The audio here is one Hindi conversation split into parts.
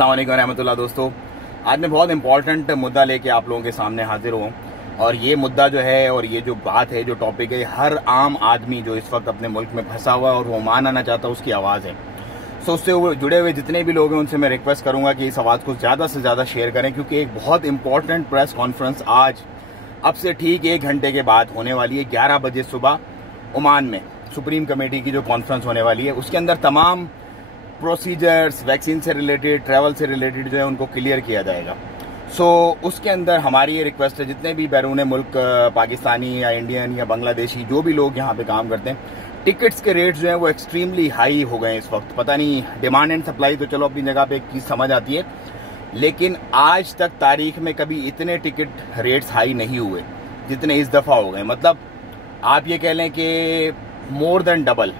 अस्सलाम वालेकुम रहमतुल्लाह। दोस्तों, आज मैं बहुत इंपॉर्टेंट मुद्दा लेके आप लोगों के सामने हाजिर हूँ। और ये मुद्दा जो है और ये जो बात है, जो टॉपिक है, हर आम आदमी जो इस वक्त अपने मुल्क में फंसा हुआ है और वो मान आना चाहता है, उसकी आवाज़ है। सो उससे जुड़े हुए जितने भी लोग हैं उनसे मैं रिक्वेस्ट करूंगा कि इस आवाज़ को ज़्यादा से ज़्यादा शेयर करें, क्योंकि एक बहुत इंपॉर्टेंट प्रेस कॉन्फ्रेंस आज अब से ठीक 1 घंटे के बाद होने वाली है। 11 बजे सुबह ओमान में सुप्रीम कमेटी की जो कॉन्फ्रेंस होने वाली है, उसके अंदर तमाम प्रोसीजर्स, वैक्सीन से रिलेटेड, ट्रैवल से रिलेटेड जो है उनको क्लियर किया जाएगा। सो उसके अंदर हमारी ये रिक्वेस्ट है, जितने भी बैरून मुल्क पाकिस्तानी या इंडियन या बांग्लादेशी जो भी लोग यहाँ पे काम करते हैं, टिकट्स के रेट जो हैं वो एक्सट्रीमली हाई हो गए इस वक्त। पता नहीं, डिमांड एंड सप्लाई तो चलो अपनी जगह पे एक चीज़ समझ आती है, लेकिन आज तक तारीख में कभी इतने टिकट रेट्स हाई नहीं हुए जितने इस दफ़ा हो गए। मतलब आप ये कह लें कि मोर देन डबल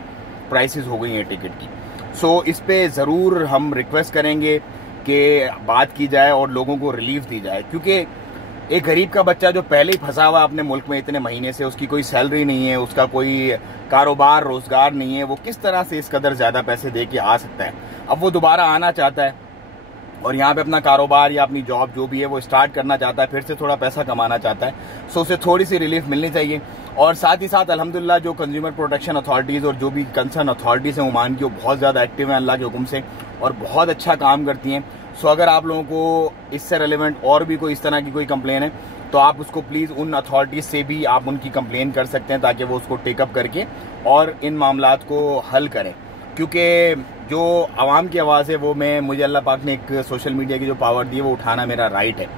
प्राइसेस हो गई हैं टिकट की। सो इस पे ज़रूर हम रिक्वेस्ट करेंगे कि बात की जाए और लोगों को रिलीफ दी जाए, क्योंकि एक गरीब का बच्चा जो पहले ही फंसा हुआ है अपने मुल्क में इतने महीने से, उसकी कोई सैलरी नहीं है, उसका कोई कारोबार रोजगार नहीं है, वो किस तरह से इस कदर ज़्यादा पैसे दे के आ सकता है। अब वो दोबारा आना चाहता है और यहाँ पे अपना कारोबार या अपनी जॉब जो भी है वो स्टार्ट करना चाहता है, फिर से थोड़ा पैसा कमाना चाहता है। सो उसे थोड़ी सी रिलीफ मिलनी चाहिए। और साथ ही साथ अल्हम्दुलिल्लाह जो कंज्यूमर प्रोटेक्शन अथॉरिटीज़ और जो भी कंसर्न अथॉरिटीज़ हैं ओमान की, वो बहुत ज़्यादा एक्टिव हैं अल्लाह के हुक्म से और बहुत अच्छा काम करती हैं। सो अगर आप लोगों को इससे रेलिवेंट और भी कोई इस तरह की कोई कंप्लेन है तो आप उसको प्लीज़ उन अथॉरिटीज़ से भी आप उनकी कंप्लेन कर सकते हैं, ताकि वो उसको टेकअप करके और इन मामलात को हल करें। क्योंकि जो आवाम की आवाज़ है वो मुझे अल्लाह पाक ने एक सोशल मीडिया की जो पावर दी है वो उठाना मेरा राइट है।